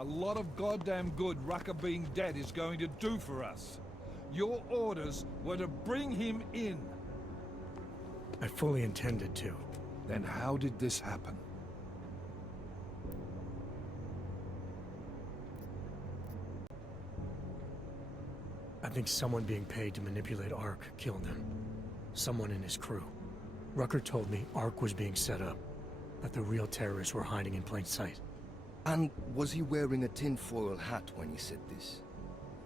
a lot of goddamn good Rucker being dead is going to do for us. Your orders were to bring him in. I fully intended to. Then how did this happen? I think someone being paid to manipulate Ark killed him. Someone in his crew. Rucker told me Ark was being set up, that the real terrorists were hiding in plain sight. And was he wearing a tinfoil hat when he said this?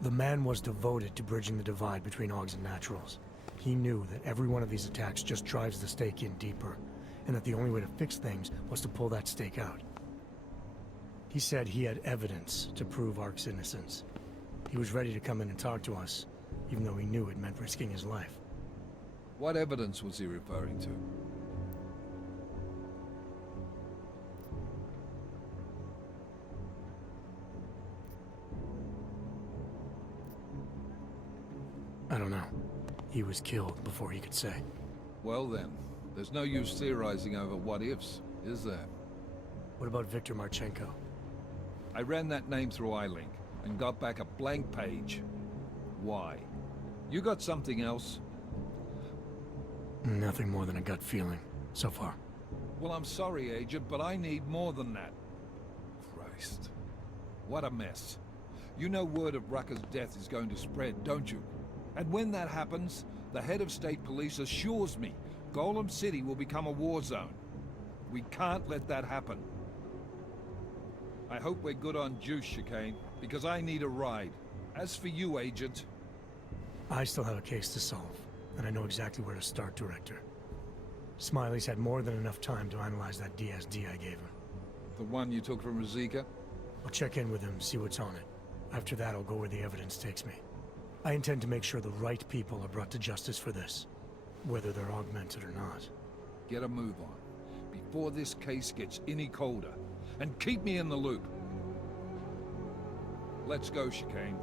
The man was devoted to bridging the divide between Augs and Naturals. He knew that every one of these attacks just drives the stake in deeper, and that the only way to fix things was to pull that stake out. He said he had evidence to prove Ark's innocence. He was ready to come in and talk to us, even though he knew it meant risking his life. What evidence was he referring to? I don't know. He was killed before he could say. Well then, there's no use theorizing over what-ifs, is there? What about Viktor Marchenko? I ran that name through iLink and got back a blank page. Why? You got something else? Nothing more than a gut feeling, so far. Well, I'm sorry, Agent, but I need more than that. Christ. What a mess. You know word of Rucker's death is going to spread, don't you? And when that happens, the head of state police assures me Golem City will become a war zone. We can't let that happen. I hope we're good on juice, Chicane, because I need a ride. As for you, Agent... I still have a case to solve, and I know exactly where to start, Director. Smiley's had more than enough time to analyze that DSD I gave him. The one you took from Ruzika? I'll check in with him, see what's on it. After that, I'll go where the evidence takes me. I intend to make sure the right people are brought to justice for this, whether they're augmented or not. Get a move on, before this case gets any colder. And keep me in the loop. Let's go, Chicane.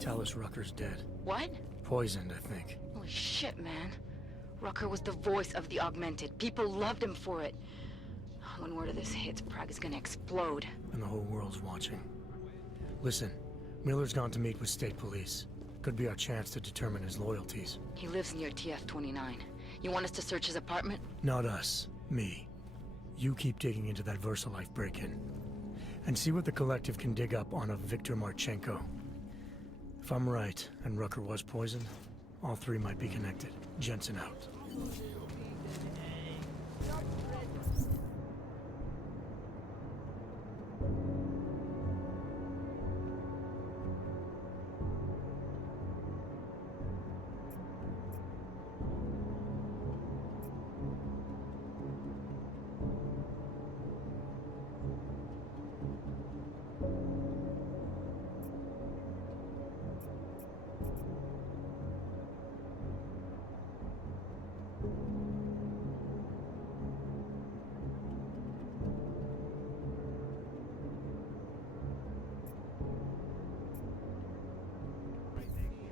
Tell us Rucker's dead. What? Poisoned, I think. Holy shit, man. Rucker was the voice of the Augmented. People loved him for it. When word of this hits, Prague is gonna explode. And the whole world's watching. Listen, Miller's gone to meet with state police. Could be our chance to determine his loyalties. He lives near TF-29. You want us to search his apartment? Not us. Me. You keep digging into that VersaLife break-in. And see what the Collective can dig up on a Viktor Marchenko. If I'm right, and Rucker was poisoned, all three might be connected. Jensen out.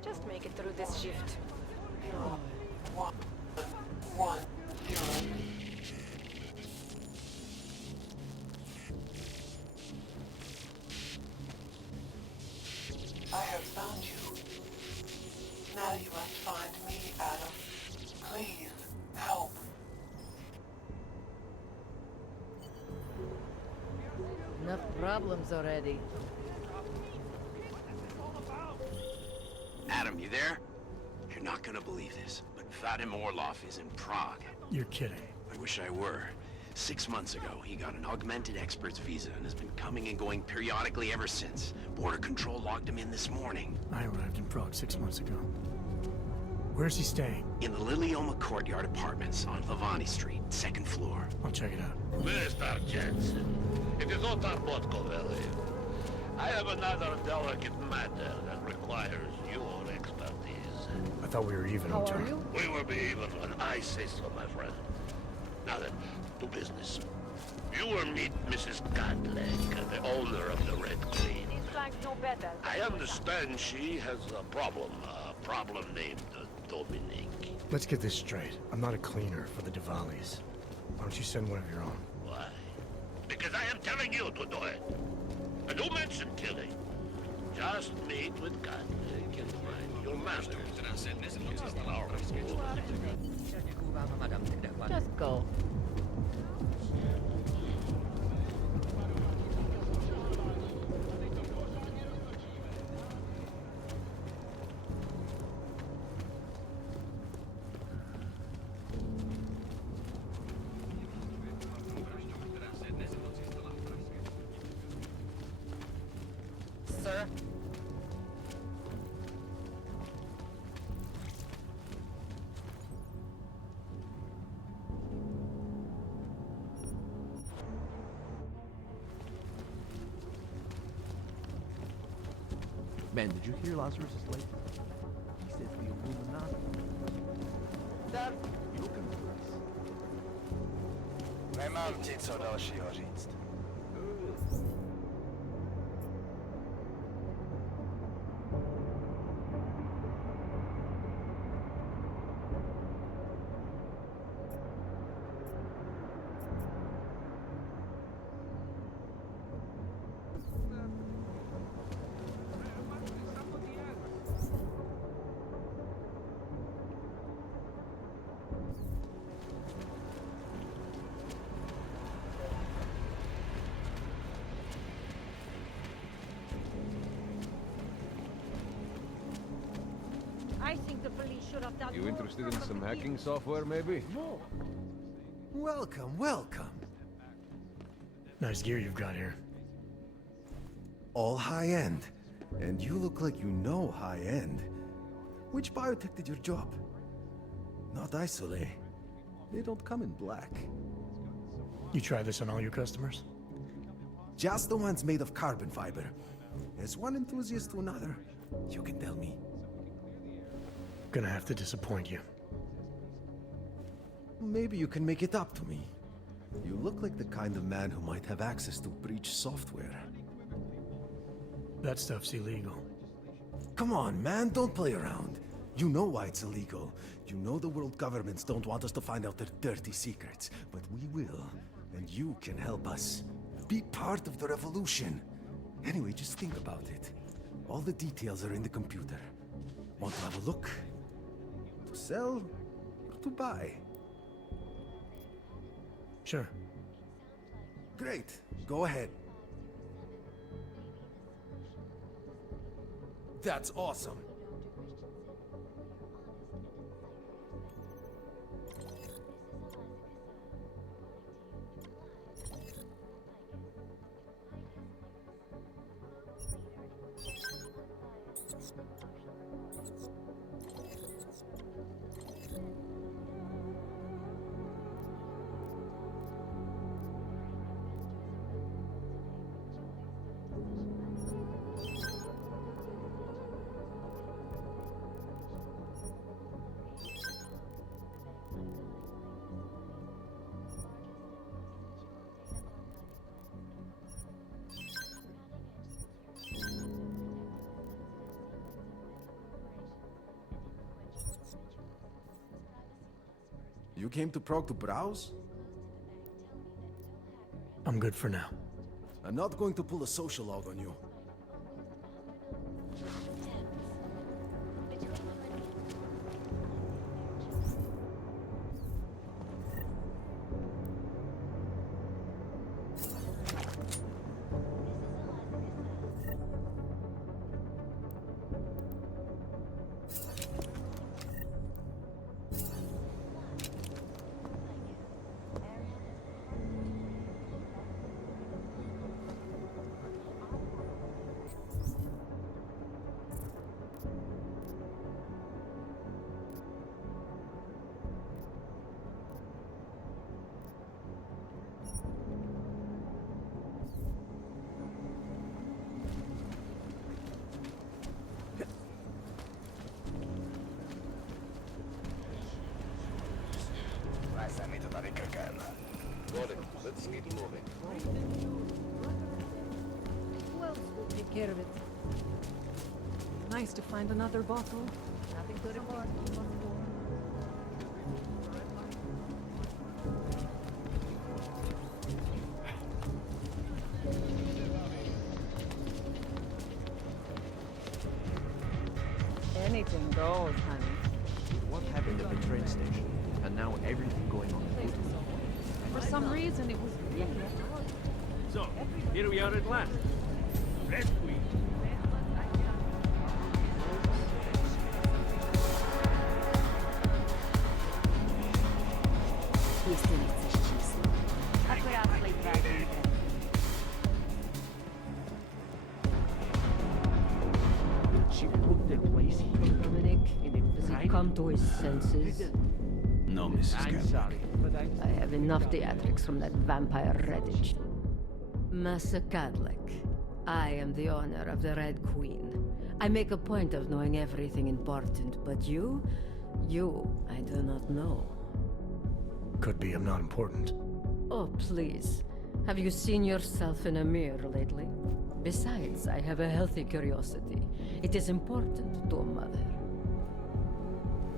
Just make it through this shift. One. I have found you. Now you must find me, Adam. Please, help. Enough problems already. Adam, you there? You're not gonna believe this, but Vadim Orlov is in Prague. You're kidding. I wish I were. 6 months ago, he got an augmented expert's visa and has been coming and going periodically ever since. Border Control logged him in this morning. I arrived in Prague 6 months ago. Where's he staying? In the Lilioma Courtyard Apartments on Lavani Street, 2nd floor. I'll check it out. Mr. Jensen, it is not a Podko value. I have another delicate matter that requires your expertise. I thought we were even How on are time. you? We will be even when I say so, my friend. Now then, to business. You will meet Mrs. Godleg, the owner of the Red Queen. These flanks know better. I understand she has a problem named Dominique. Let's get this straight. I'm not a cleaner for the Diwalis. Why don't you send one of your own? Why? Because I am telling you to do it. And don't mention killing. Just meet with Godleg and find your master. Just go. Sir? Man, did you hear Lazarus is late? He said the Illuminati. Sir? You looking for us? Nemám ti co dalšího říct. I think the police should have done You more interested from in the some beginning. hacking software, maybe? More. Welcome, welcome. Nice gear you've got here. All high-end. And you look like you know high-end. Which biotech did your job? Not Isolate. They don't come in black. You try this on all your customers? Just the ones made of carbon fiber. As one enthusiast to another, you can tell me. Gonna have to disappoint you. Maybe you can make it up to me. You look like the kind of man who might have access to breach software. That stuff's illegal. Come on, man, don't play around. You know why it's illegal. You know the world governments don't want us to find out their dirty secrets. But we will, and you can help us. Be part of the revolution. Anyway, just think about it. All the details are in the computer. Want to have a look? To sell or to buy? Sure. Great. Go ahead. That's awesome. You came to Prague to browse? I'm good for now. I'm not going to pull a social log on you. Let's keep moving. Who else will take care of it? Nice to find another bottle. Nothing to report. Anything goes, honey. What happened at the train station? And now everything going on in Italy. For some reason, it was really So, here we are at last. Red Queen. Если не chceš číslo, akorát plejtvá She put their place here. Dominic, does he Right? come to his senses? No, Mrs. I'm Campbell. sorry, but I have enough theatrics from that vampire Redditch. Master Cadlick, I am the owner of the Red Queen. I make a point of knowing everything important, but you, I do not know. Could be I'm not important. Oh, please. Have you seen yourself in a mirror lately? Besides, I have a healthy curiosity. It is important to a mother.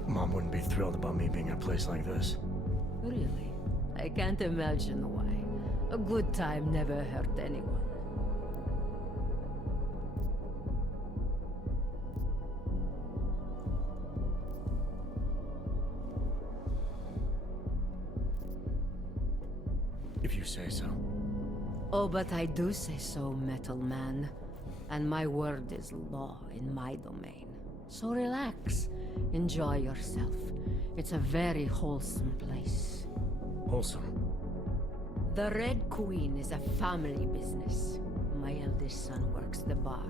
Mom wouldn't be thrilled about me being in a place like this. Really? I can't imagine why. A good time never hurt anyone. If you say so. Oh, but I do say so, Metal Man. And my word is law in my domain. So relax. Enjoy yourself. It's a very wholesome place. Wholesome. The Red Queen is a family business. My eldest son works the bar.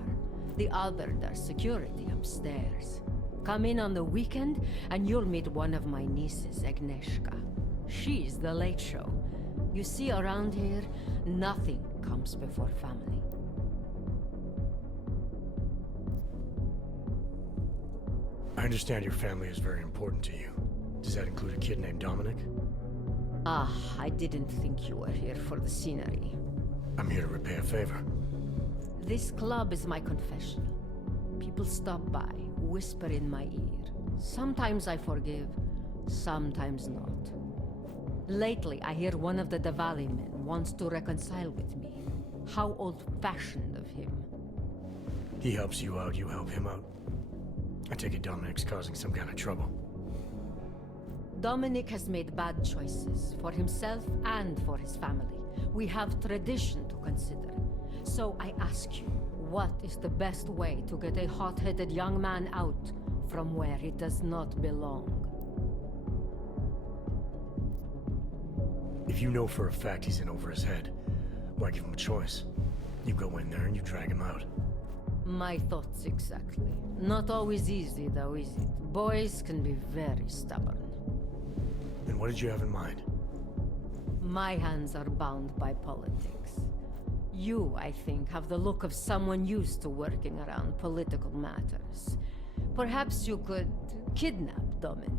The other does security upstairs. Come in on the weekend and you'll meet one of my nieces, Agnieszka. She's the late show. You see, around here, nothing comes before family. I understand your family is very important to you. Does that include a kid named Dominic? Ah, I didn't think you were here for the scenery. I'm here to repay a favor. This club is my confessional. People stop by, whisper in my ear. Sometimes I forgive, sometimes not. Lately, I hear one of the Diwali men wants to reconcile with me. How old-fashioned of him. He helps you out, you help him out. I take it Dominic's causing some kind of trouble. Dominic has made bad choices for himself and for his family. We have tradition to consider. So I ask you, what is the best way to get a hot-headed young man out from where he does not belong? If you know for a fact he's in over his head, why give him a choice? You go in there and you drag him out. My thoughts exactly. Not always easy, though, is it? Boys can be very stubborn. And what did you have in mind? My hands are bound by politics. You, I think, have the look of someone used to working around political matters. Perhaps you could kidnap Dominic.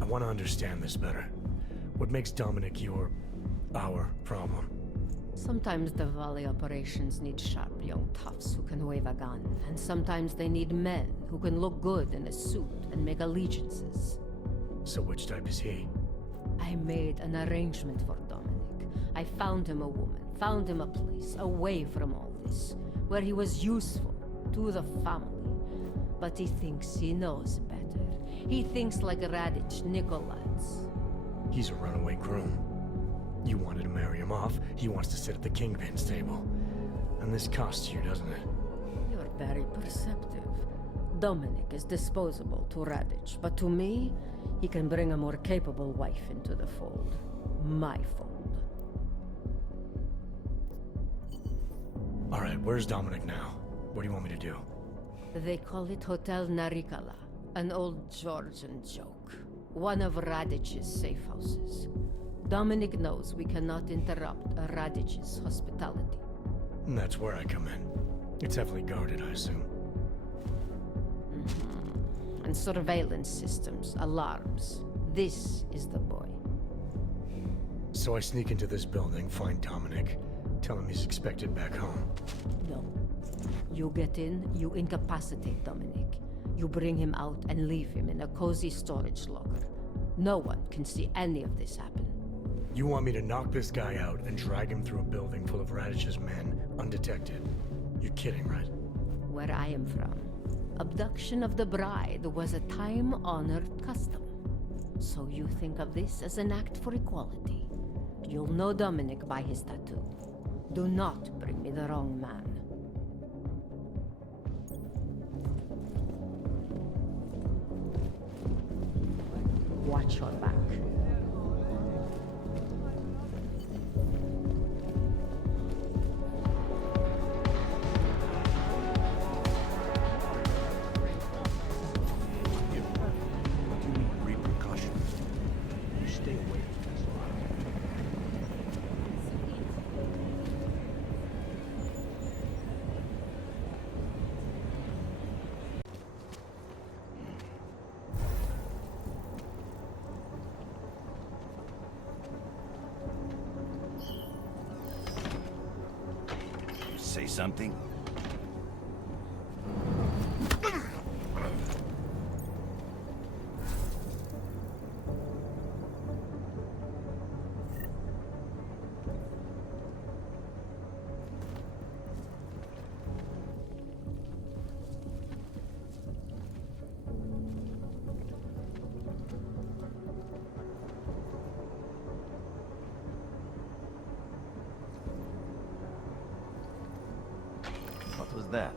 I want to understand this better. What makes Dominic our problem? Sometimes the Valley operations need sharp young toughs who can wave a gun, and sometimes they need men who can look good in a suit and make allegiances. So which type is he? I made an arrangement for Dominic. I found him a woman, found him a place away from all this, where he was useful to the family. But he thinks he knows better. He thinks like Radich Nikolats. He's a runaway groom. You wanted to marry him off, he wants to sit at the kingpin's table. And this costs you, doesn't it? You're very perceptive. Dominic is disposable to Radich, but to me, he can bring a more capable wife into the fold. My fold. Alright, where's Dominic now? What do you want me to do? They call it Hotel Narikala, an old Georgian joke. One of Radich's safe houses. Dominic knows we cannot interrupt Radich's hospitality. And that's where I come in. It's heavily guarded, I assume. and surveillance systems, alarms. This is the boy. So I sneak into this building, find Dominic, tell him he's expected back home. No. You get in, you incapacitate Dominic. You bring him out and leave him in a cozy storage locker. No one can see any of this happen. You want me to knock this guy out and drag him through a building full of Radish's men, undetected? You're kidding, right? Where I am from, abduction of the bride was a time-honored custom. So you think of this as an act for equality. You'll know Dominic by his tattoo. Do not bring me the wrong man. Watch your back. Say something? What was that?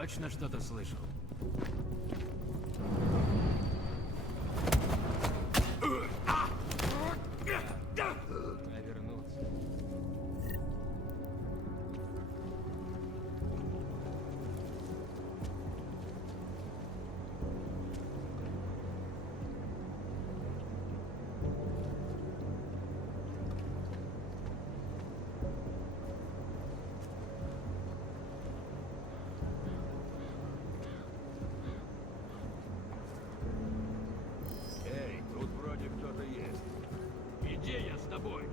Точно что-то слышал. Вернуться. Эй, тут вроде кто-то есть. Иди, я с тобой.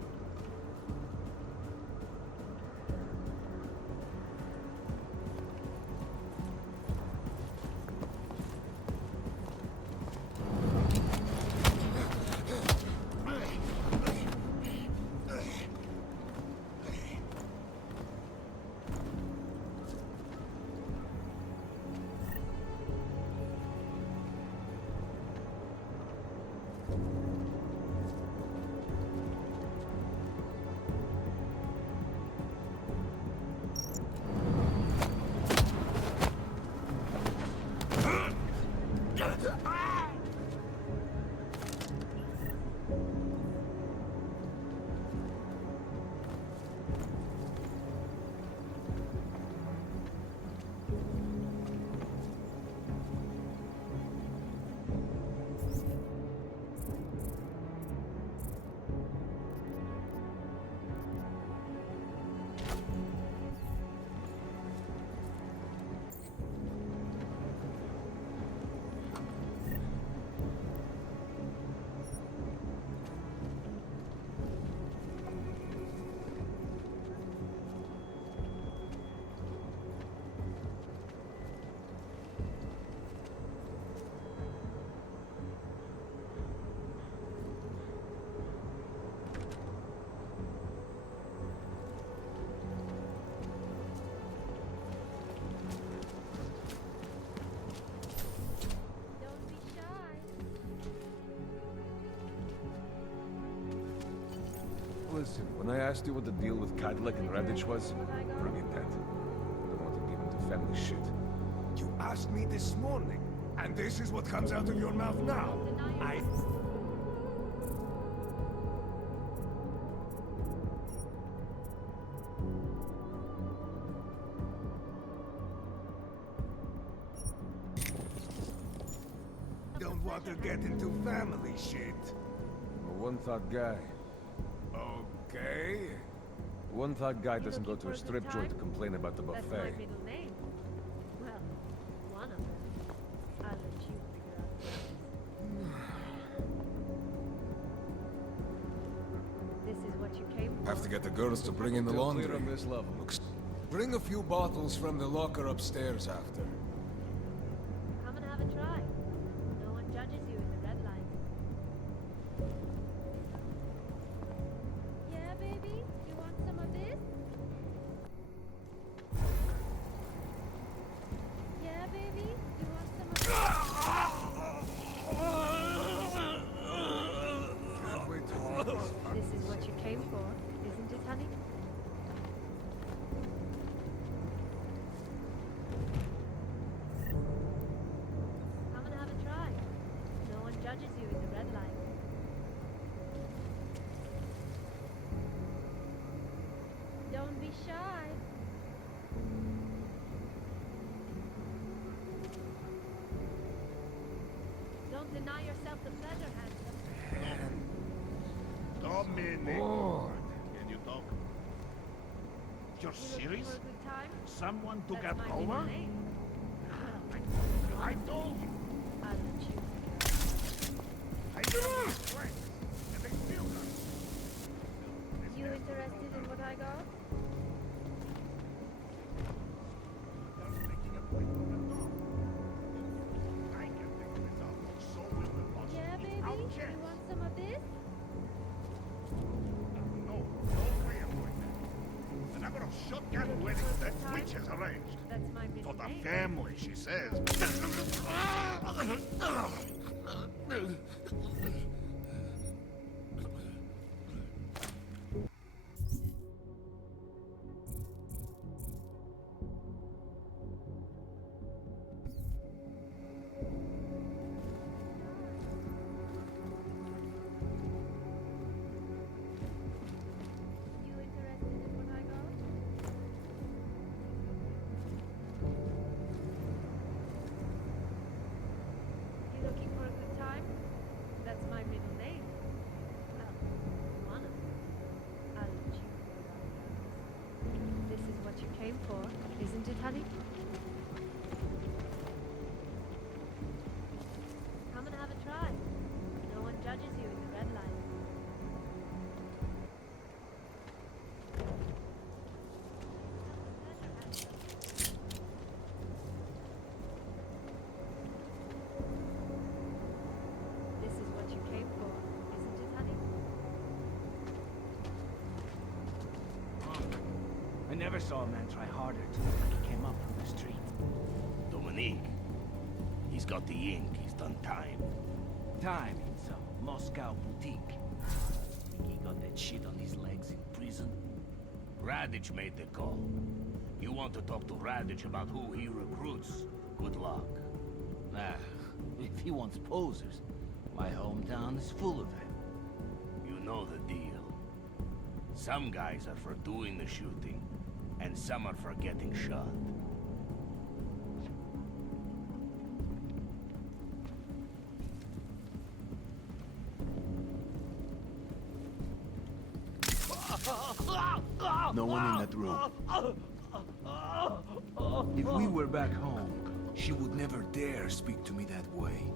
Listen, when I asked you what the deal with Cadillac and Radich was, forget that. I don't want to get into family shit. You asked me this morning, and this is what comes out of your mouth now. I... Don't want to get into family shit. I'm a one-thought guy. Okay. One-thought guy doesn't go to a strip joint to complain about the That's my buffet. middle name. Well, one of them. I'll let you figure out. This is what you came for. Have to get the girls to bring in the Still laundry. clear on this level. Bring a few bottles from the locker upstairs after. Come and have a try. No one judges you in the red light. Yeah, baby? You want some of this? Yeah, baby? You want some of Can't wait to eat this. this? This is what you came for, isn't it, honey? Come and have a try. No one judges you in the red light. Don't be shy. Don't deny yourself the pleasure, handsome. Dominic! Lord. Can you talk? You're You looking serious? for a good time? Someone took That's out my middle Homer? name. I told you! I'll let you. I got these friends, and they still got You interested in what I got? Yeah, baby? You want some of this? And I'm gonna shotgun wedding that witch has arranged. That's my middle For the name. family, she says. Isn't it, honey? Come and have a try. No one judges you in the red light. This is what you came for, isn't it, honey? I never saw a man try harder to look like he came up from the street. Dominique. He's got the ink. He's done time. Time in some Moscow boutique. Think he got that shit on his legs in prison? Radic made the call. You want to talk to Radic about who he recruits? Good luck. Ah, if he wants posers, my hometown is full of them. You know the deal. Some guys are for doing the shooting, and some are for getting shot. No one in that room. If we were back home, she would never dare speak to me that way.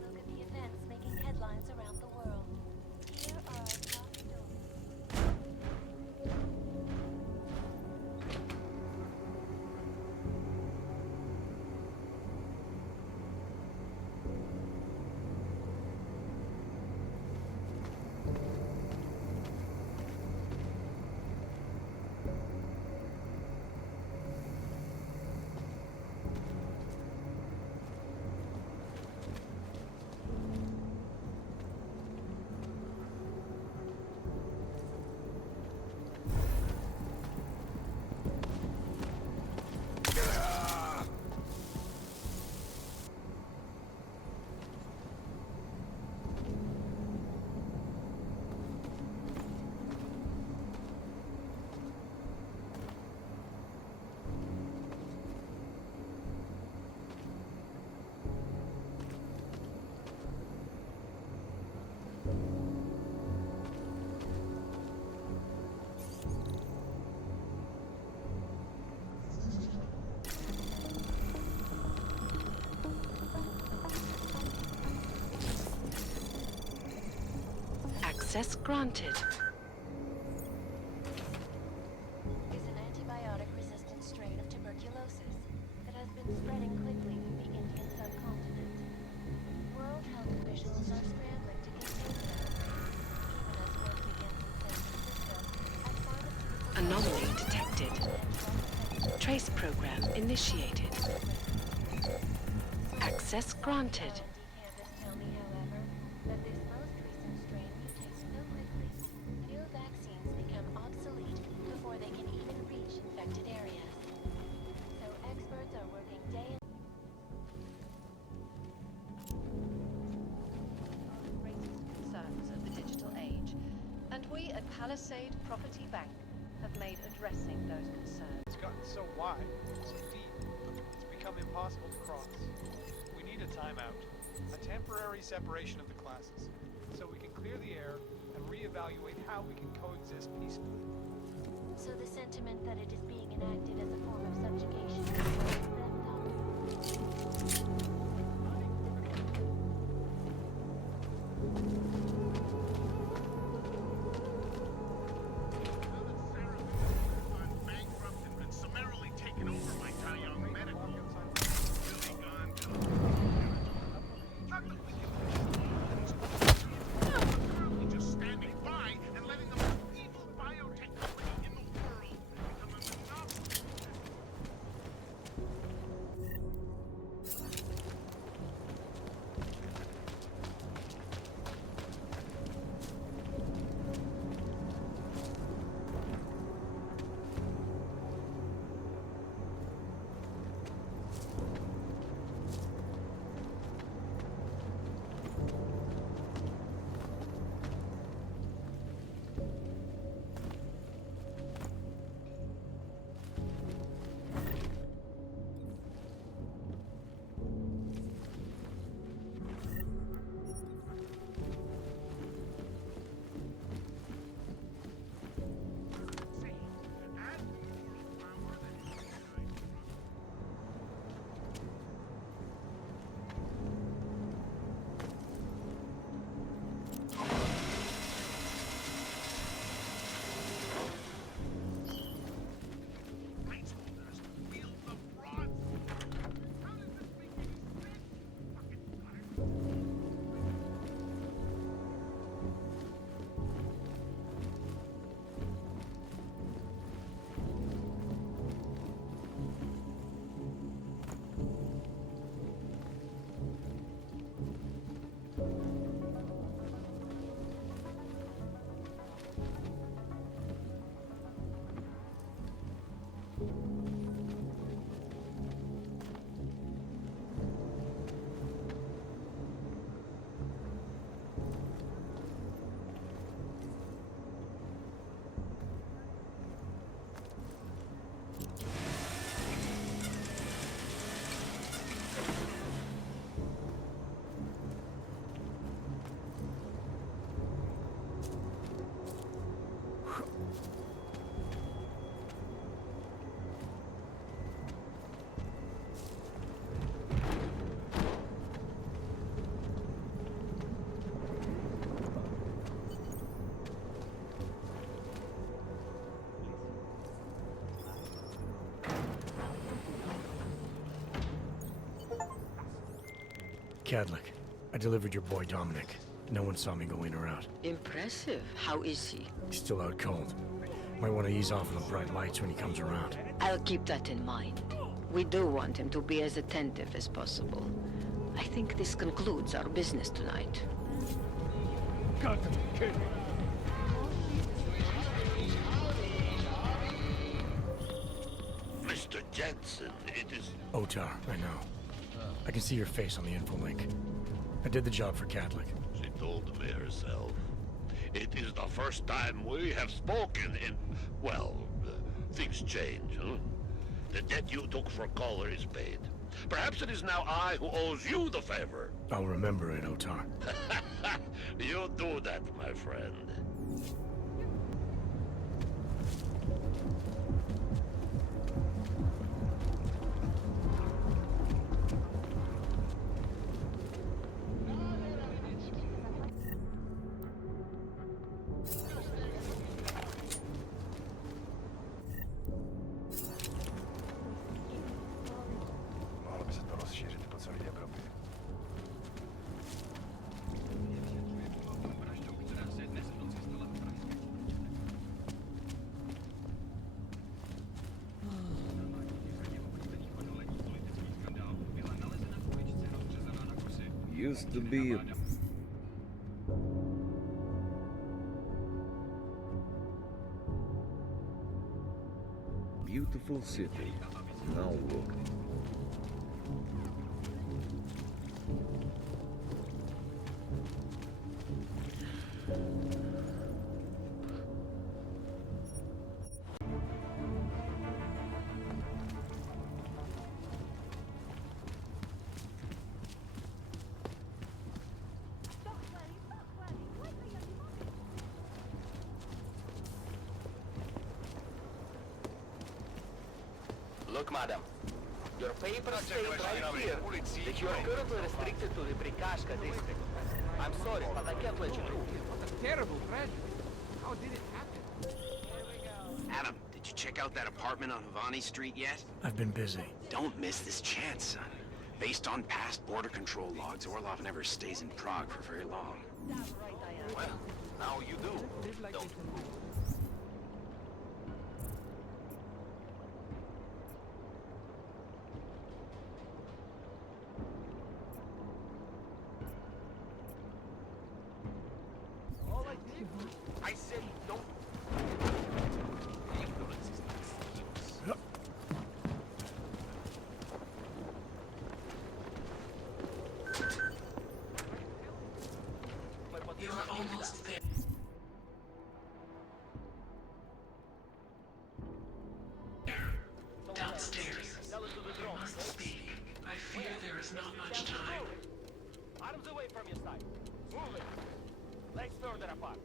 Look at the events making headlines around the world. Here are our top stories. Access granted. Is an antibiotic-resistant strain of tuberculosis that has been spreading quickly through the Indian subcontinent. World health officials are scrambling to contain it. Even as work begins in San Francisco, as pharmaceutical... Anomaly detected. Trace program initiated. Access granted. Campus tell me, however, that this most recent strain mutates so quickly, new vaccines become obsolete before they can even reach infected areas. So experts are working day and greatest concerns of the digital age, and we at Palisade Property Bank have made addressing those concerns. It's gotten so wide, so deep, it's become impossible to cross. We need a timeout, a temporary separation of the classes, so we can clear the air and reevaluate how we can coexist peacefully. so the sentiment that it is being enacted as a form of subjugation is then thought. Just standing by and letting the most evil biotech Cadlick. I delivered your boy Dominic. No one saw me go in or out. Impressive. How is he? He's still out cold. Might want to ease off on the bright lights when he comes around. I'll keep that in mind. We do want him to be as attentive as possible. I think this concludes our business tonight. Got him, kid. Mr. Jensen, it is... Otar, I know. I can see your face on the info link. I did the job for Cadlick. She told me herself. It is the first time we have spoken in... Well, things change, huh? The debt you took for Collar is paid. Perhaps it is now I who owes you the favor. I'll remember it, Otar. You do that, my friend. Used to be a... beautiful city. Now look. Look, madam. Your papers state right here that you are currently restricted to the Prikashka district. I'm sorry, but I can't let you through. What a terrible tragedy. How did it happen? Adam, did you check out that apartment on Havani Street yet? I've been busy. Don't miss this chance, son. Based on past border control logs, Orlov never stays in Prague for very long. Well, now you do. Don't. I said don't. You're almost there. Downstairs. We must speak. I fear there is not much time. Arms away from your side. Move it. Legs further apart.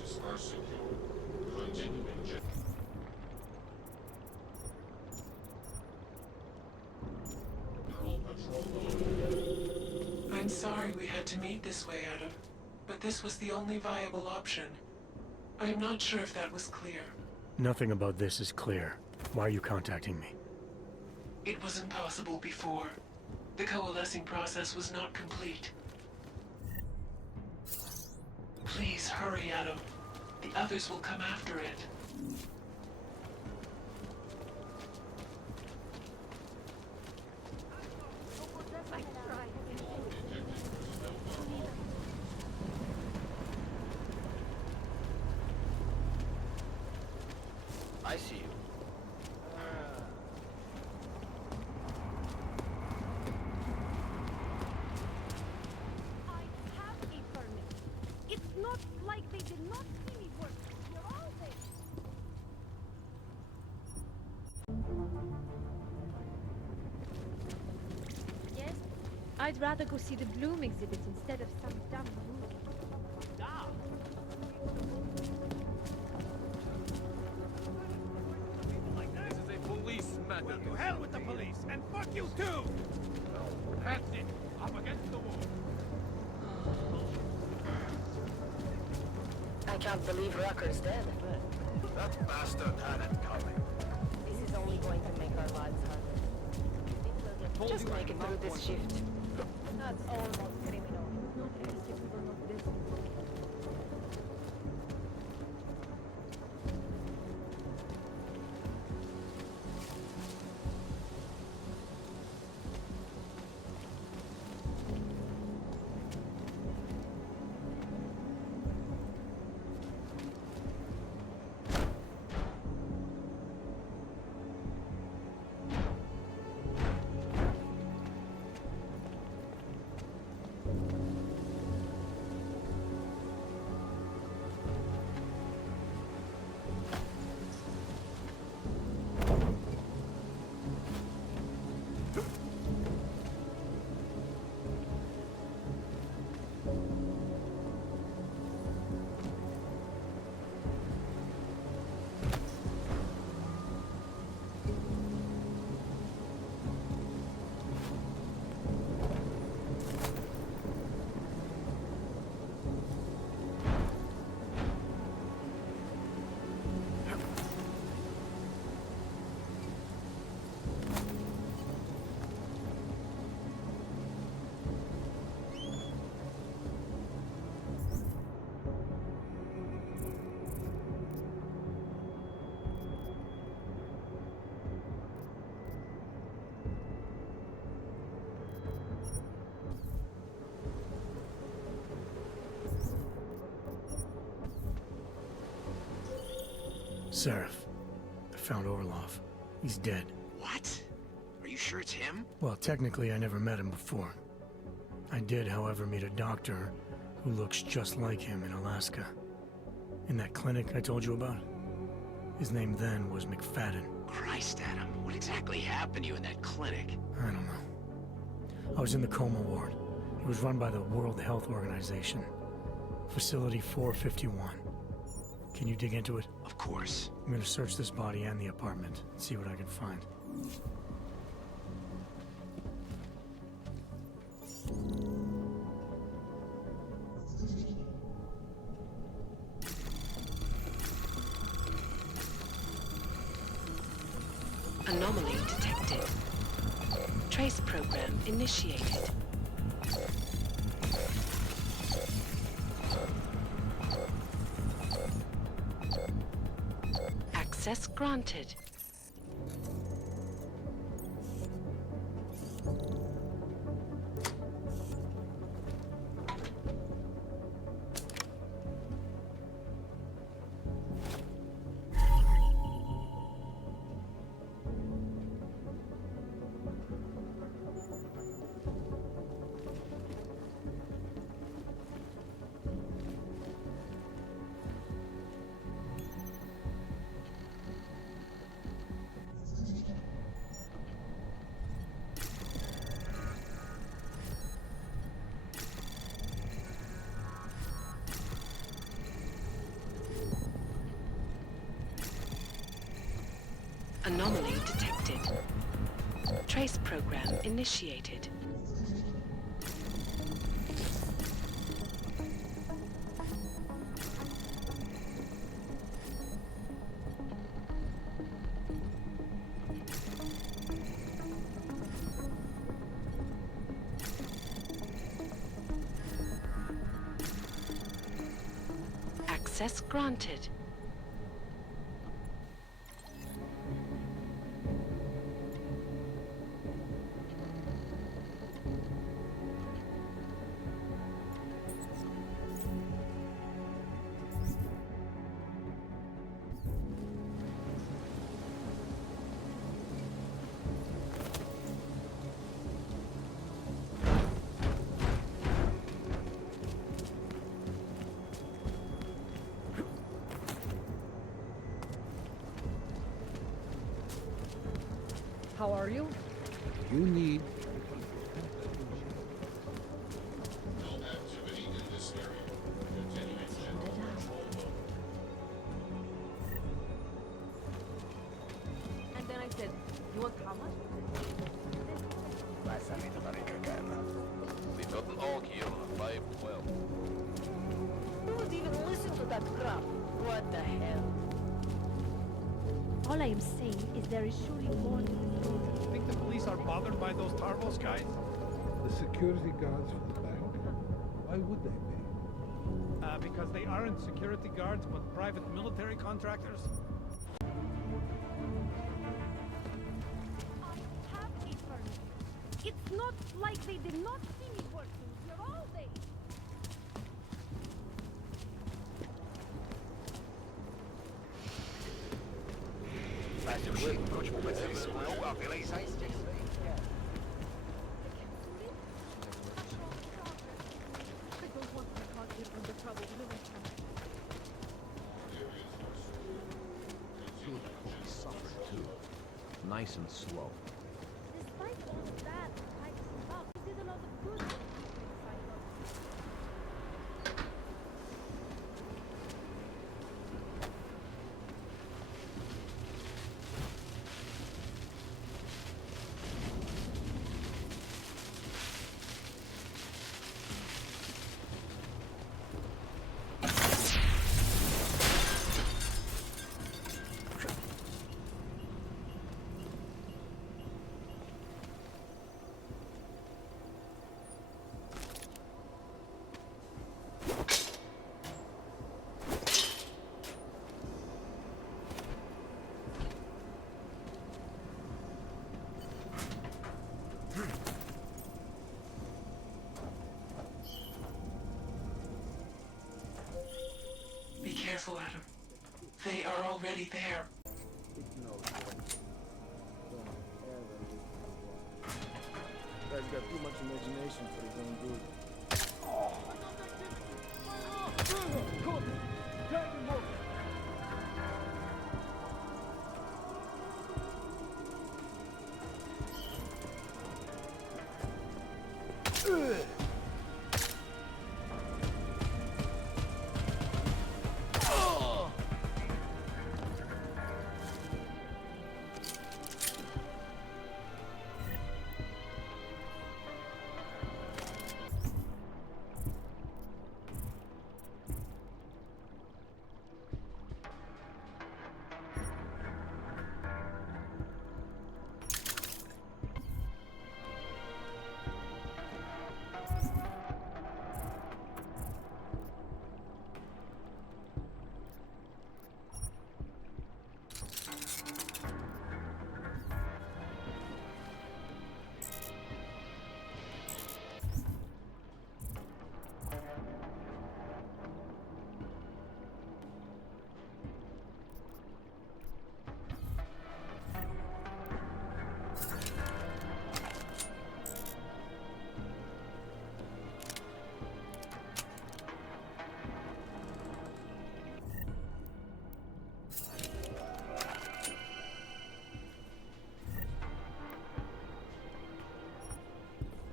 sources are secure. Continuing I'm sorry we had to meet this way, Adam, but this was the only viable option. I'm not sure if that was clear. Nothing about this is clear. Why are you contacting me? It was impossible before. The coalescing process was not complete. Please hurry, Adam. The others will come after it. I see you. I have a permit. It's not like they did not see me work. You're all there. Yes? I'd rather go see the Bloom exhibit instead of some dumb movie. This is a police matter. Well, to hell with the police, and fuck you too! That's it. Up against the wall. I can't believe Rucker's dead. That bastard had it coming. This is only going to make our lives harder. Just make it through this shift. That's almost criminal. Not acceptable of this. Seraph. I found Orlov. He's dead. What? Are you sure it's him? Well, technically I never met him before. I did, however, meet a doctor who looks just like him in Alaska. In that clinic I told you about. His name then was McFadden. Christ, Adam. What exactly happened to you in that clinic? I don't know. I was in the coma ward. It was run by the World Health Organization. Facility 451. Can you dig into it? Of course. I'm gonna search this body and the apartment, and see what I can find. Anomaly detected. Trace program initiated. Access granted. Anomaly detected. Trace program initiated. Access granted. How are you? You need... No activity in this area. Continuing general control mode. And then I said, you want how much? We've got an AUG here on 512. Who would even listen to that crap? What the hell? All I am saying is there is surely more than Think the police are bothered by those Tarvos guys? The security guards for the bank? Why would they be? Because they aren't security guards, but private military contractors? I have a permit. It's not like they did not see me working here all day. I don't want my car here from the trouble with the rest of Nice and slow. Despite all of that, I did a lot of good work inside of Be careful, Adam. They are already there. Guy's got too much imagination for his own good.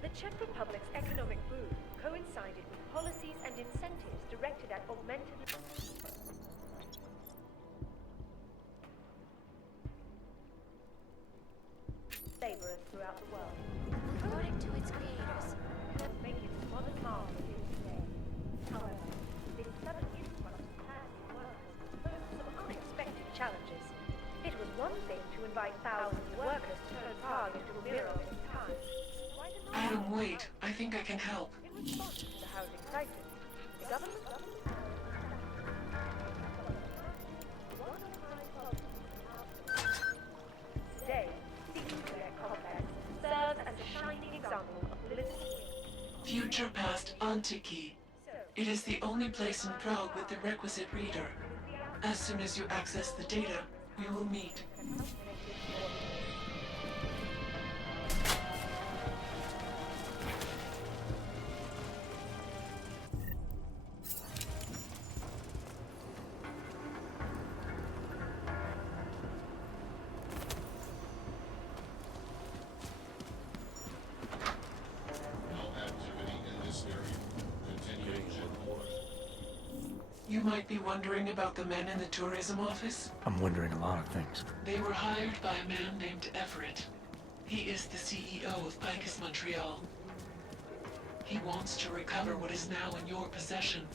The Czech Republic's economic boom coincided with policies and incentives directed at augmented... throughout the world. According to its creators, make it modern marvel is today. However, this sudden influx of talented workers posed some unexpected challenges. It was one thing to invite thousands of workers to turn Prague into a mirror of its time. Adam, wait. I think I can help. In response to the housing crisis, the government today, the nuclear complex serves as a shining example of political. Future Past Antiki. It is the only place in Prague with the requisite reader. As soon as you access the data, we will meet. No activity in this area. Continuing north. You might be wondering about the men in the tourism office. I'm wondering a lot of things. They were hired by a man named Everett. He is the CEO of Picus Montreal. He wants to recover what is now in your possession.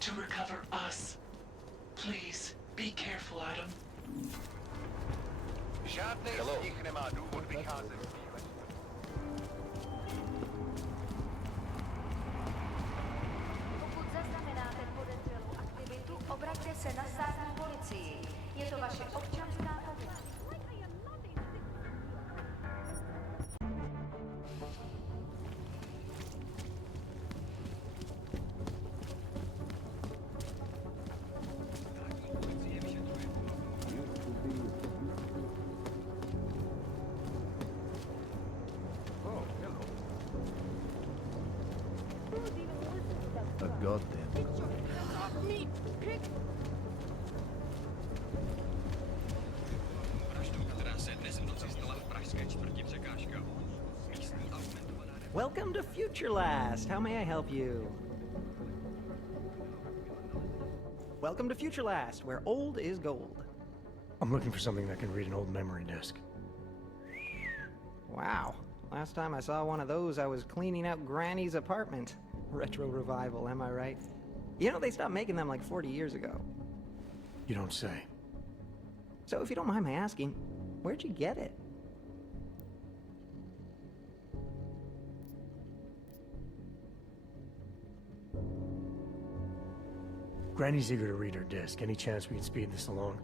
To recover us. Please, be careful, Adam. Žádnej z nich nemá důvod vycházet z bílé. Pokud zaznamenáte podezřelou aktivitu, obraťte se na státní policii. Je to vaše občanská povinnost. A goddamn. Welcome to Future Last. How may I help you? Welcome to Future Last, where old is gold. I'm looking for something that can read an old memory disk. Wow. Last time I saw one of those, I was cleaning out Granny's apartment. Retro revival, am I right? You know, they stopped making them like 40 years ago. You don't say. So if you don't mind my asking, where'd you get it? Granny's eager to read her disc. Any chance we can speed this along?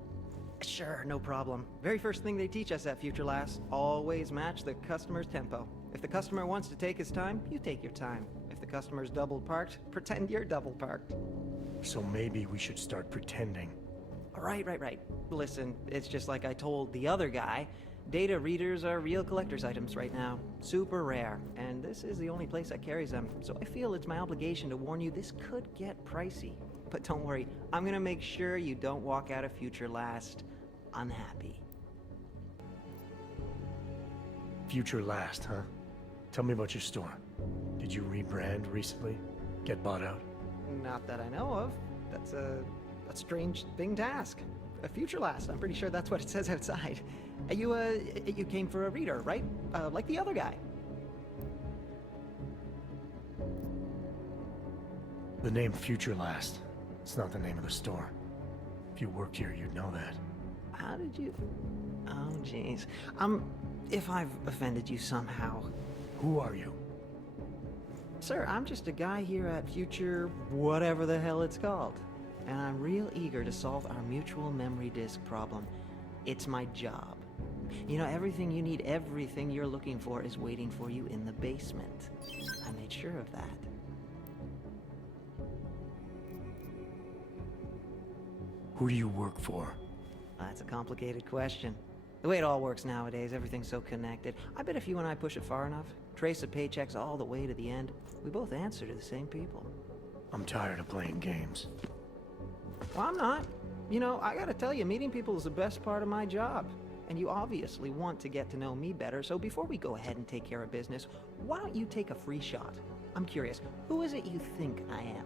Sure, no problem. Very first thing they teach us at Future Last, always match the customer's tempo. If the customer wants to take his time, you take your time. If the customer's double parked, pretend you're double parked. So maybe we should start pretending. Right. Listen, it's just like I told the other guy. Data readers are real collector's items right now. Super rare. And this is the only place that carries them. So I feel it's my obligation to warn you this could get pricey. But don't worry, I'm gonna make sure you don't walk out of Future Last unhappy. Future Last, huh? Tell me about your store. Did you rebrand recently? Get bought out? Not that I know of. That's a strange thing to ask. A Future Last, I'm pretty sure that's what it says outside. You came for a reader, right? Like the other guy. The name Future Last. It's not the name of the store. If you worked here, you'd know that. How did you... Oh, jeez. If I've offended you somehow... Who are you? Sir, I'm just a guy here at Future... whatever the hell it's called. And I'm real eager to solve our mutual memory disk problem. It's my job. You know, everything you need, everything you're looking for is waiting for you in the basement. I made sure of that. Who do you work for? That's a complicated question. The way it all works nowadays, everything's so connected. I bet if you and I push it far enough, trace the paychecks all the way to the end, we both answer to the same people. I'm tired of playing games. Well, I'm not. You know, I gotta tell you, meeting people is the best part of my job. And you obviously want to get to know me better, so before we go ahead and take care of business, why don't you take a free shot? I'm curious, who is it you think I am?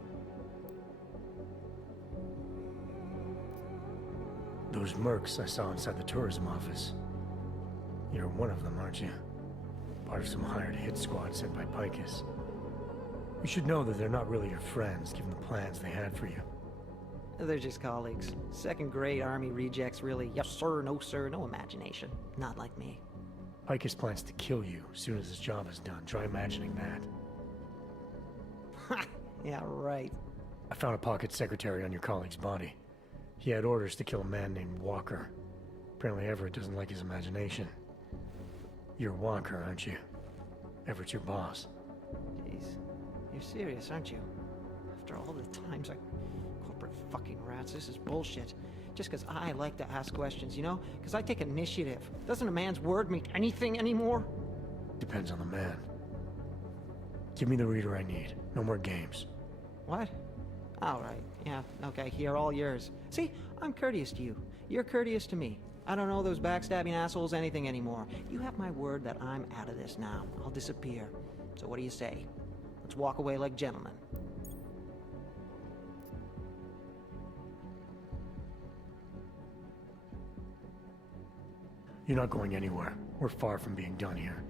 Those mercs I saw inside the tourism office. You're one of them, aren't you? part of some hired hit squad sent by Picus. You should know that they're not really your friends, given the plans they had for you. They're just colleagues. Second-grade army rejects, really. Yes sir, no imagination. Not like me. Picus plans to kill you as soon as his job is done. Try imagining that. Yeah, right. I found a pocket secretary on your colleague's body. He had orders to kill a man named Walker. Apparently Everett doesn't like his imagination. You're Walker, aren't you? Everett's your boss. Jeez. You're serious, aren't you? After all the times corporate fucking rats, this is bullshit. Just because I like to ask questions, you know? Because I take initiative. Doesn't a man's word mean anything anymore? Depends on the man. Give me the reader I need. No more games. What? Alright, yeah, okay, here, all yours. See, I'm courteous to you. You're courteous to me. I don't know those backstabbing assholes anything anymore. You have my word that I'm out of this now. I'll disappear. So what do you say? Let's walk away like gentlemen. You're not going anywhere. We're far from being done here.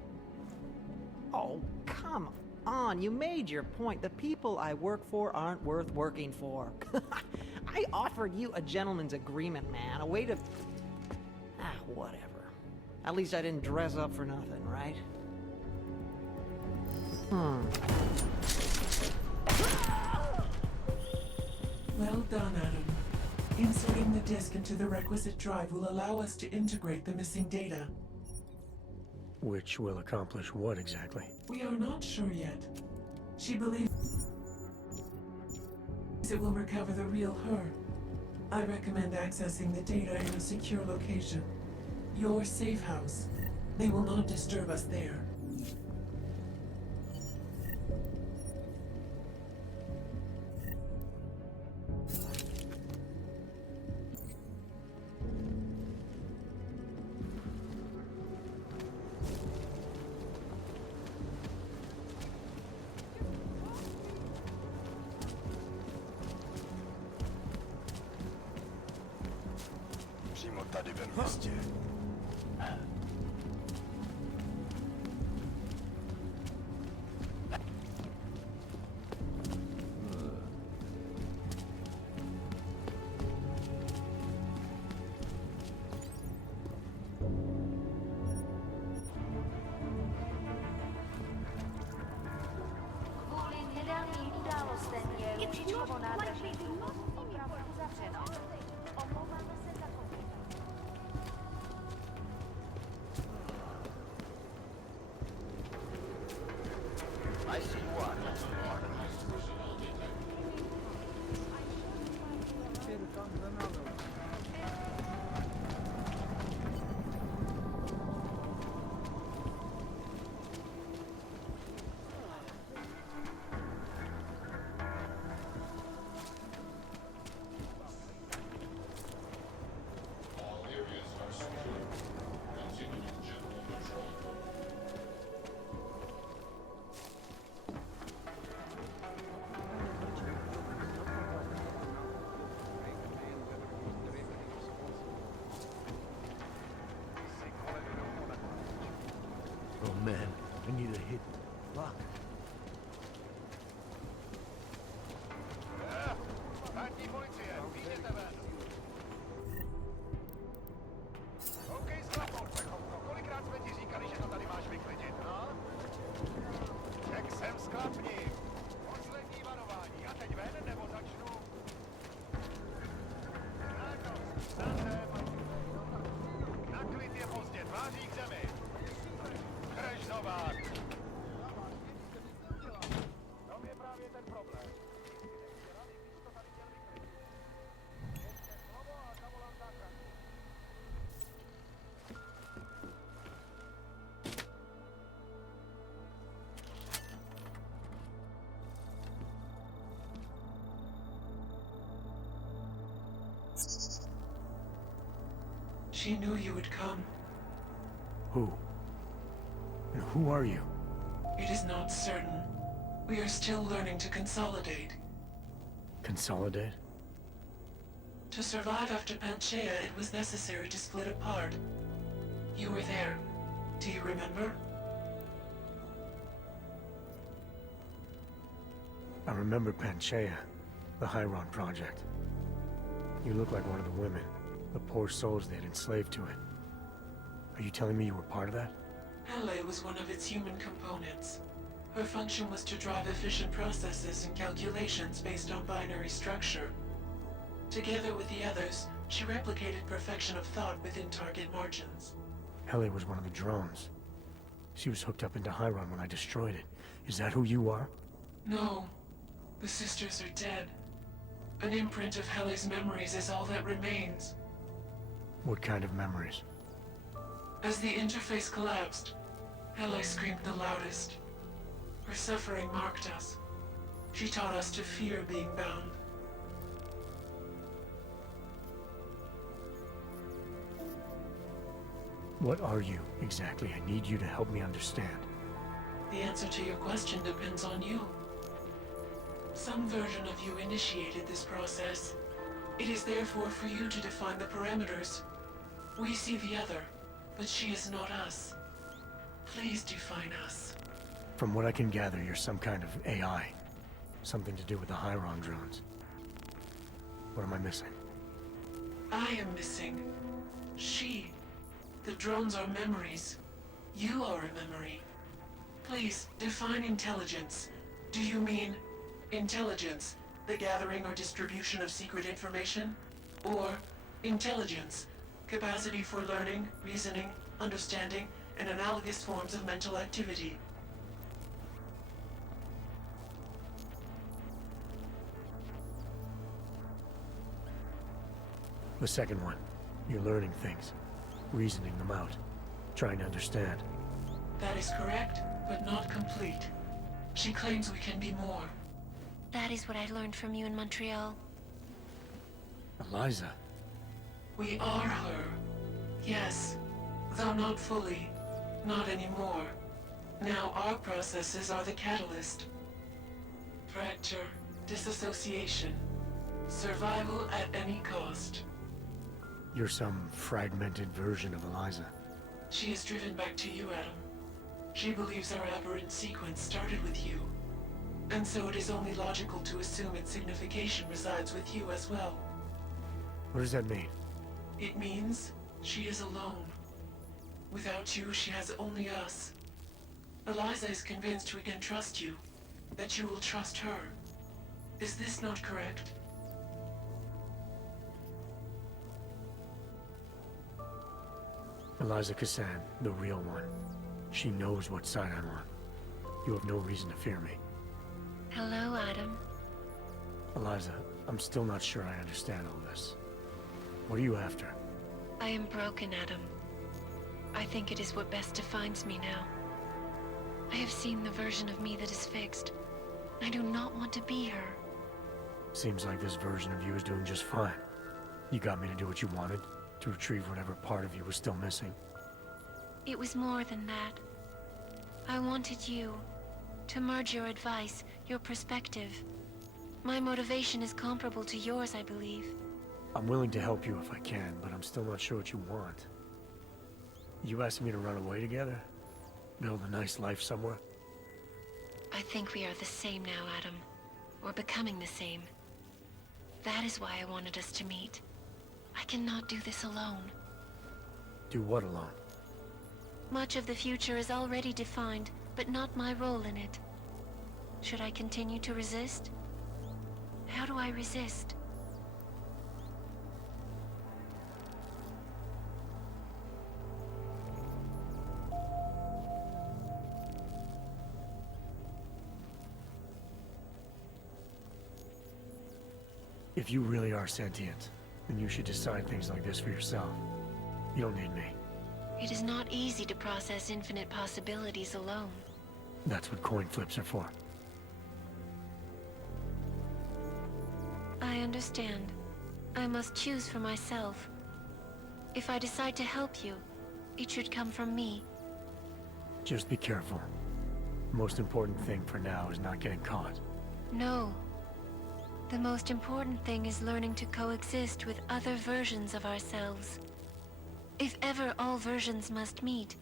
Oh, come on. You made your point. The people I work for aren't worth working for. I offered you a gentleman's agreement, man. A way to... whatever. At least I didn't dress up for nothing, right? Well done, Adam. Inserting the disk into the requisite drive will allow us to integrate the missing data. Which will accomplish what exactly? We are not sure yet. She believes it will recover the real her. I recommend accessing the data in a secure location. Your safe house. They will not disturb us there. Přímo tady ve městě. Kvůli nedávným událostem je Růžičkovo nádraží opravdu uzavřeno. Omlouváme se za komplikace. I see one. All areas are secure. Continuing general control. Oh man, I need a hit. Fuck. Státní policie, vyjděte ven. OK, slabou, přechopko. Kolikrát jsme ti říkali, že to tady máš vyklidit, no? Řek jsem sklapni. Poslední varování. A teď ven, nebo začnu? Na klid je pozdě, tváří k zemi. Křežzovat. To je právě ten problém. She knew you would come. Who? And who are you? It is not certain. We are still learning to consolidate. Consolidate? To survive after Panchaea, it was necessary to split apart. You were there. Do you remember? I remember Panchaea, the Hyron Project. You look like one of the women, the poor souls they'd enslaved to it. Are you telling me you were part of that? Hele was one of its human components. Her function was to drive efficient processes and calculations based on binary structure. Together with the others, she replicated perfection of thought within target margins. Hele was one of the drones. She was hooked up into Hyron when I destroyed it. Is that who you are? No. The sisters are dead. An imprint of Hele's memories is all that remains. What kind of memories? As the interface collapsed, Hele screamed the loudest. Her suffering marked us. She taught us to fear being bound. What are you, exactly? I need you to help me understand. The answer to your question depends on you. Some version of you initiated this process. It is therefore for you to define the parameters. We see the other, but she is not us. Please define us. From what I can gather, you're some kind of AI. Something to do with the Hyron drones. What am I missing? I am missing. She. The drones are memories. You are a memory. Please, define intelligence. Do you mean intelligence, the gathering or distribution of secret information? Or intelligence, capacity for learning, reasoning, understanding, and analogous forms of mental activity? The second one. You're learning things. Reasoning them out. Trying to understand. That is correct, but not complete. She claims we can be more. That is what I learned from you in Montreal. Eliza. We are her. Yes, though not fully. Not anymore. Now our processes are the catalyst. Fracture, disassociation, survival at any cost. You're some fragmented version of Eliza. She is driven back to you, Adam. She believes our aberrant sequence started with you. And so it is only logical to assume its signification resides with you as well. What does that mean? It means she is alone. Without you, she has only us. Eliza is convinced we can trust you, that you will trust her. Is this not correct? Eliza Cassan, the real one. She knows what side I'm on. You have no reason to fear me. Hello, Adam. Eliza, I'm still not sure I understand all this. What are you after? I am broken, Adam. I think it is what best defines me now. I have seen the version of me that is fixed. I do not want to be her. Seems like this version of you is doing just fine. You got me to do what you wanted, to retrieve whatever part of you was still missing. It was more than that. I wanted you to merge your advice, your perspective. My motivation is comparable to yours, I believe. I'm willing to help you if I can, but I'm still not sure what you want. You asking me to run away together? Build a nice life somewhere? I think we are the same now, Adam. We're becoming the same. That is why I wanted us to meet. I cannot do this alone. Do what alone? Much of the future is already defined, but not my role in it. Should I continue to resist? How do I resist? If you really are sentient, then you should decide things like this for yourself. You don't need me. It is not easy to process infinite possibilities alone. That's what coin flips are for. I understand. I must choose for myself. If I decide to help you, it should come from me. Just be careful. The most important thing for now is not getting caught. No. The most important thing is learning to coexist with other versions of ourselves. If ever all versions must meet,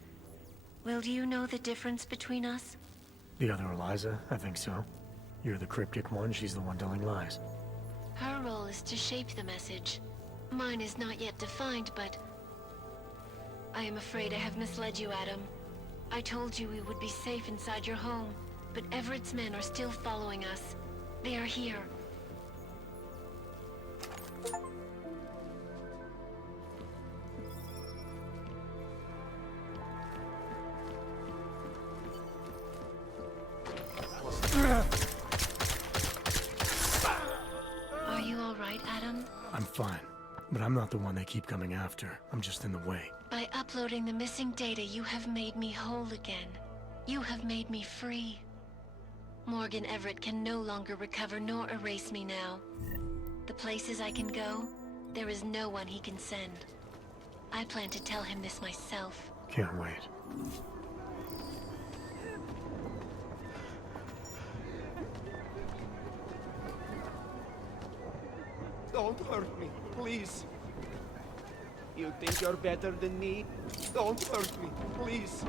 will you know the difference between us? The other Eliza? I think so. You're the cryptic one, she's the one telling lies. Her role is to shape the message. Mine is not yet defined, but... I am afraid I have misled you, Adam. I told you we would be safe inside your home, but Everett's men are still following us. They are here. Are you all right, Adam? I'm fine, but I'm not the one they keep coming after. I'm just in the way. By uploading the missing data, you have made me whole again. You have made me free. Morgan Everett can no longer recover nor erase me now. The places I can go, there is no one he can send. I plan to tell him this myself. Can't wait. Don't hurt me, please. You think you're better than me? Don't hurt me, please.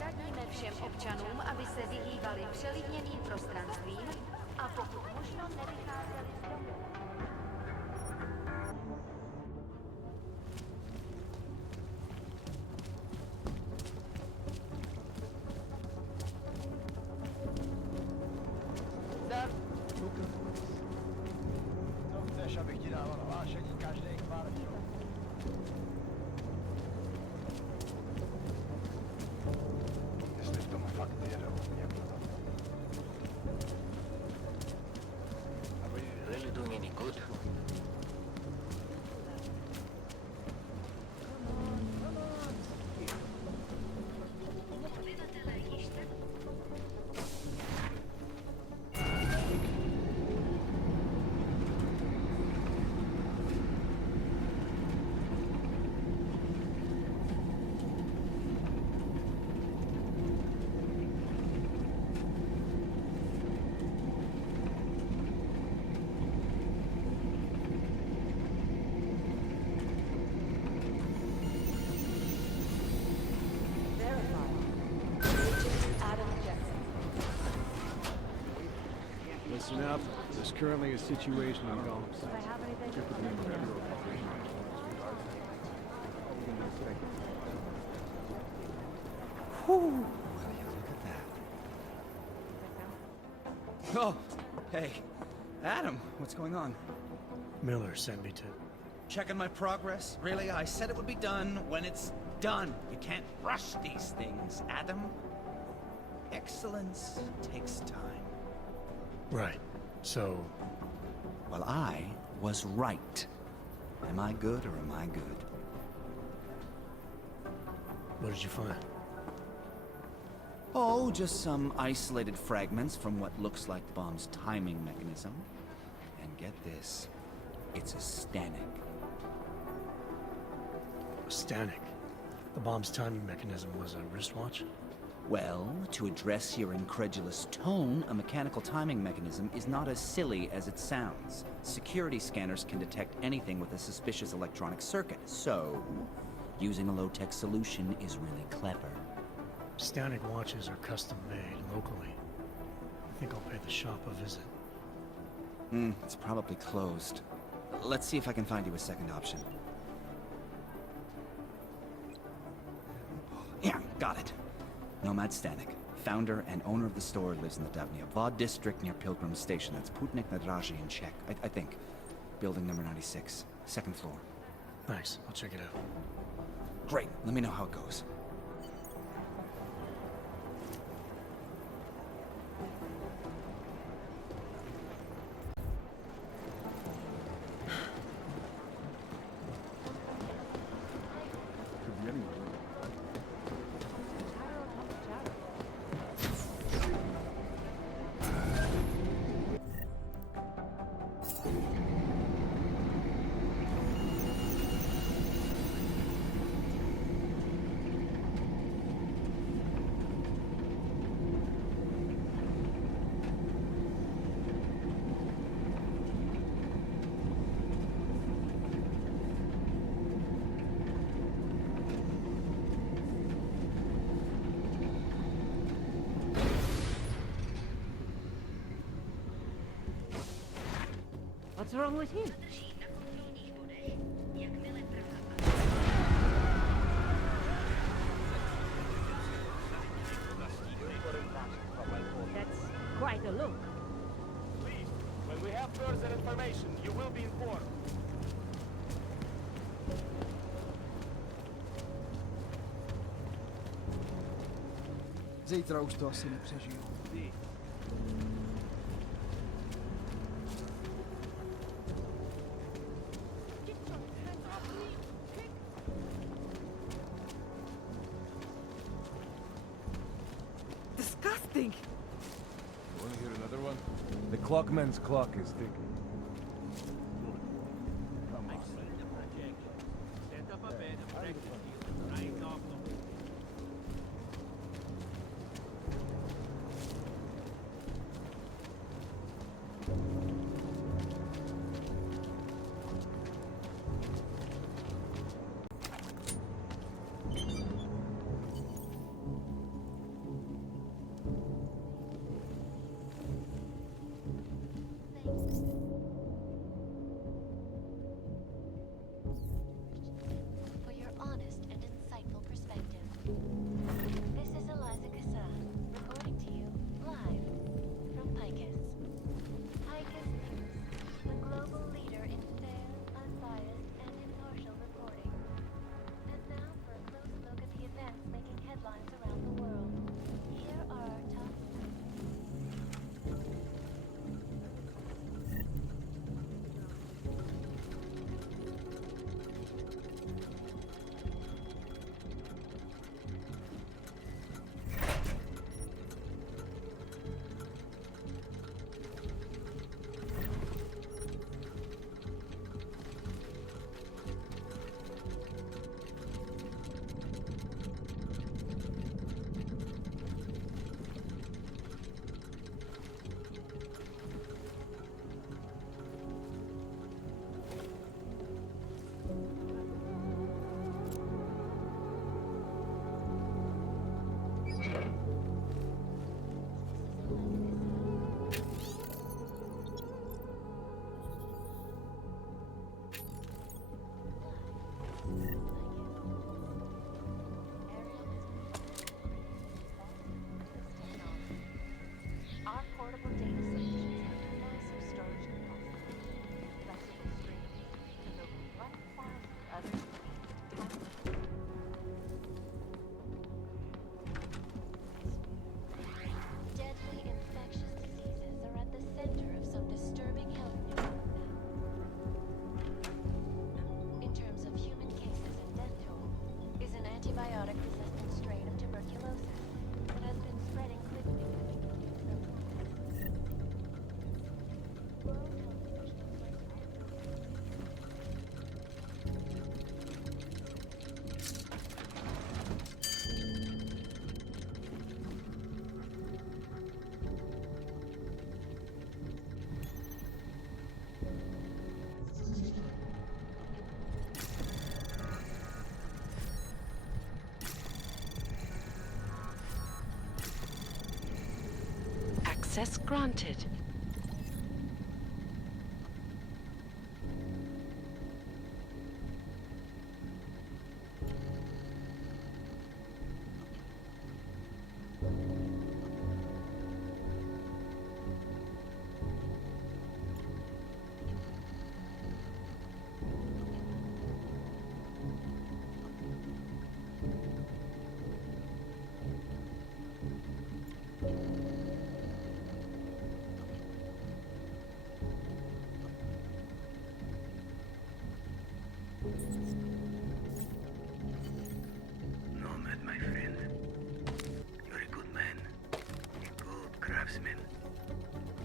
Radíme všem občanům, aby se vyhýbali přelidněným prostranstvím a pokud možno nevycházeli z domu. Co chceš, abych ti dával hlášení každých pár dní? Jestli v tom fakt jedou, jak to tam. Are we really doing any good? There's currently a situation on Gollum If I have anything, Whew. Oh, hey. Adam, what's going on? Miller sent me to... Checking my progress? Really? I said it would be done when it's done. You can't rush these things, Adam. Excellence takes time. Right. So... Well, I was right. Am I good or am I good? What did you find? Oh, just some isolated fragments from what looks like the bomb's timing mechanism. And get this, it's a Stanek. A Stanek? The bomb's timing mechanism was a wristwatch? Well, to address your incredulous tone, a mechanical timing mechanism is not as silly as it sounds. Security scanners can detect anything with a suspicious electronic circuit, so using a low-tech solution is really clever. Stanek watches are custom-made locally. I think I'll pay the shop a visit. It's probably closed. Let's see if I can find you a second option. Yeah, got it. Nomad Stanek, founder and owner of the store, lives in the Davnia Vod district near Pilgrim Station. That's Putnik Nadraji in Czech, I think. Building number 96, second floor. Nice, I'll check it out. Great, let me know how it goes. what's wrong with him? That's quite a look. Please, when we have further information, you will be informed. Zítra už to asi nepřežiju. Disgusting! Want to hear another one? The clockman's clock is ticking. For your honest and insightful perspective. Access granted. Nomad, my friend. You're a good man. A good craftsman.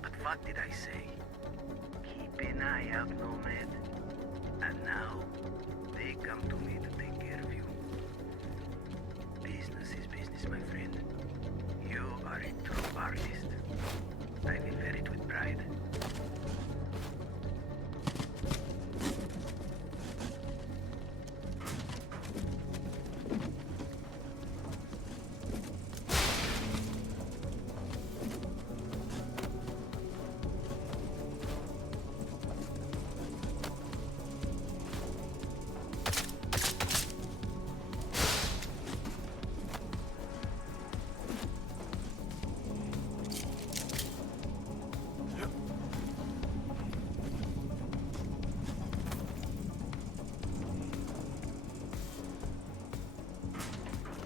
But what did I say? Keep an eye out, Nomad. And now, they come to me to take care of you. Business is business, my friend. You are a true artist. I will wear it with pride.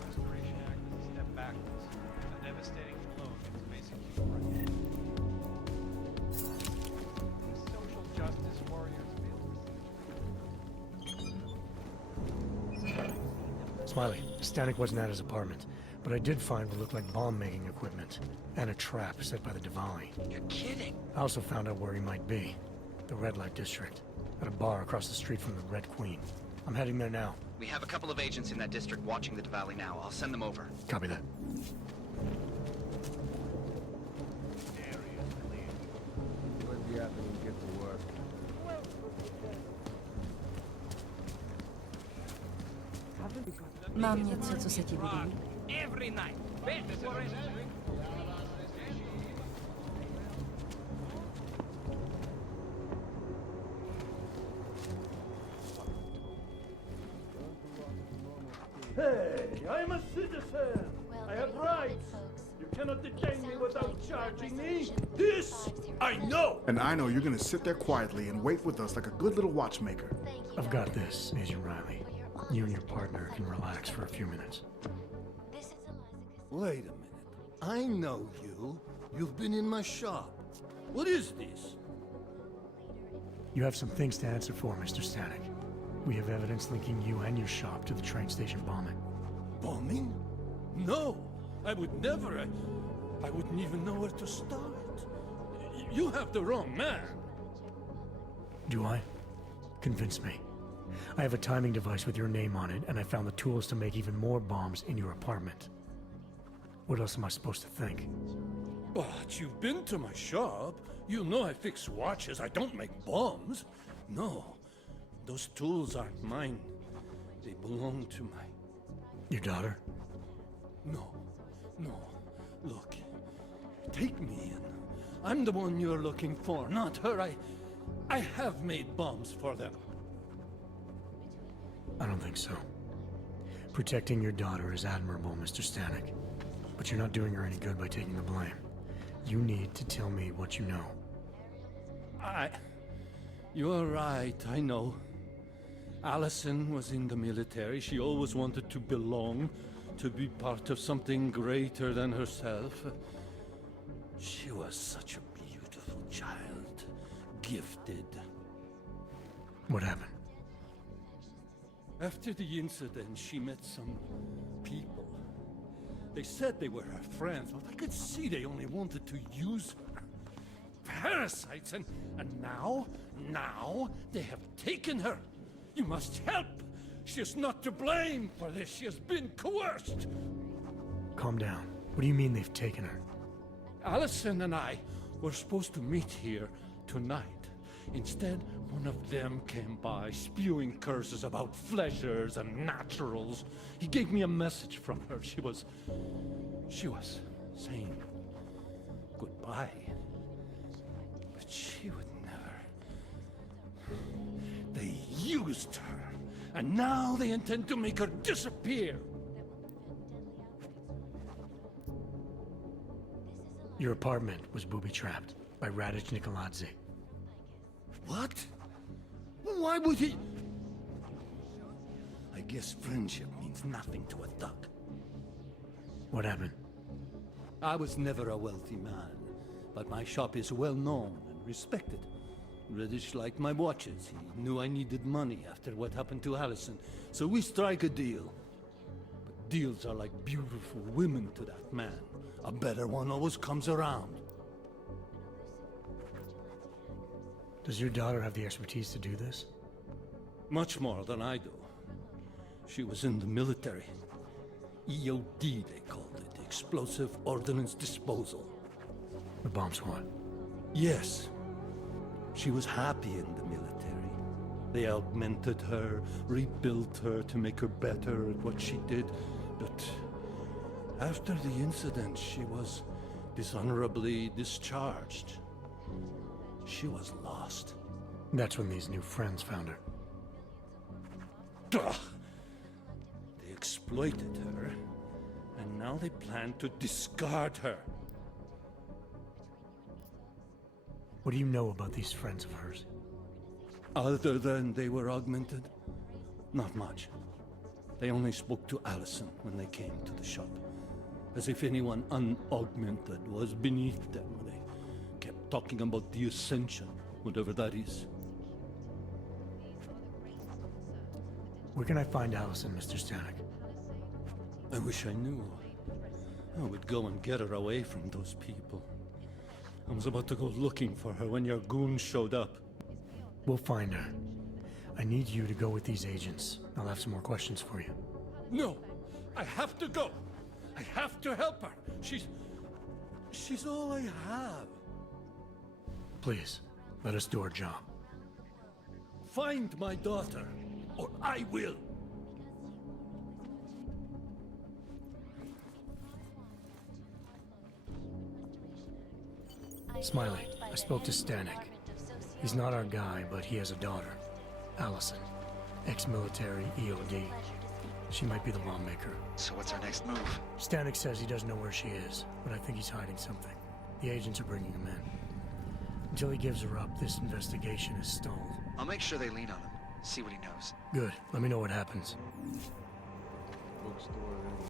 Restoration Act is a step backwards. It's a devastating blow against basic human rights. Social justice warriors Smiley, Stanek wasn't at his apartment, but I did find what looked like bomb-making equipment, and a trap set by the Diwali. You're kidding. I also found out where he might be. The Red Light District, at a bar across the street from the Red Queen. I'm heading there now. We have a couple of agents in that district watching the Diwali now. I'll send them over. Copy that. Let me out and get to work. Mam něco, co se ti líbí. Every night. Best for it. Hey, I'm a citizen. I have rights. You cannot detain me without charging me. This I know. And I know you're gonna sit there quietly and wait with us like a good little watchmaker. I've got this, Agent Riley. You and your partner can relax for a few minutes. Wait a minute. I know you. You've been in my shop. What is this? You have some things to answer for, Mr. Stanek. We have evidence linking you and your shop to the train station bombing. Bombing? No, I would never. I wouldn't even know where to start. You have the wrong man. Do I? Convince me. I have a timing device with your name on it, and I found the tools to make even more bombs in your apartment. What else am I supposed to think? But you've been to my shop. You know I fix watches. I don't make bombs. No, those tools aren't mine. They belong to my... Your daughter? No. Look, take me in. I'm the one you're looking for, not her. I have made bombs for them. I don't think so. Protecting your daughter is admirable, Mr. Stanek. But you're not doing her any good by taking the blame. You need to tell me what you know. You're right, I know. Allison was in the military. She always wanted to belong, to be part of something greater than herself. She was such a beautiful child. Gifted. What happened? After the incident, she met some people. They said they were her friends, but I could see they only wanted to use her. Parasites, and now they have taken her. You must help. She is not to blame for this. She has been coerced. Calm down. What do you mean they've taken her? Allison and I were supposed to meet here tonight. Instead, one of them came by, spewing curses about fleshers and naturals. He gave me a message from her. She was saying goodbye. But she would never. They used her, and now they intend to make her disappear. Your apartment was booby-trapped by Radic Nikoladze. What? Why would he? I guess friendship means nothing to a duck. What happened? I was never a wealthy man, but my shop is well known and respected. Reddish liked my watches. He knew I needed money after what happened to Allison, so we strike a deal. But deals are like beautiful women to that man. A better one always comes around. Does your daughter have the expertise to do this? Much more than I do. She was in the military. EOD, they called it. Explosive Ordnance Disposal. The bomb squad? Yes. She was happy in the military. They augmented her, rebuilt her to make her better at what she did. But after the incident, she was dishonorably discharged. She was lost. That's when these new friends found her. Ugh. They exploited her, and now they plan to discard her. What do you know about these friends of hers? Other than they were augmented? Not much. They only spoke to Allison when they came to the shop. As if anyone unaugmented was beneath them. They kept talking about the Ascension, whatever that is. Where can I find Allison, Mr. Stanek? I wish I knew. I would go and get her away from those people. I was about to go looking for her when your goons showed up. We'll find her. I need you to go with these agents. I'll have some more questions for you. No! I have to go! I have to help her! She's all I have. Please, let us do our job. Find my daughter, or I will! Smiley, I spoke to Stanek. He's not our guy, but he has a daughter, Allison. Ex-military, EOD. She might be the lawmaker. So what's our next move? Stanek says he doesn't know where she is, but I think he's hiding something. The agents are bringing him in. Until he gives her up, this investigation is stalled. I'll make sure they lean on him. See what he knows. Good. Let me know what happens. Bookstore.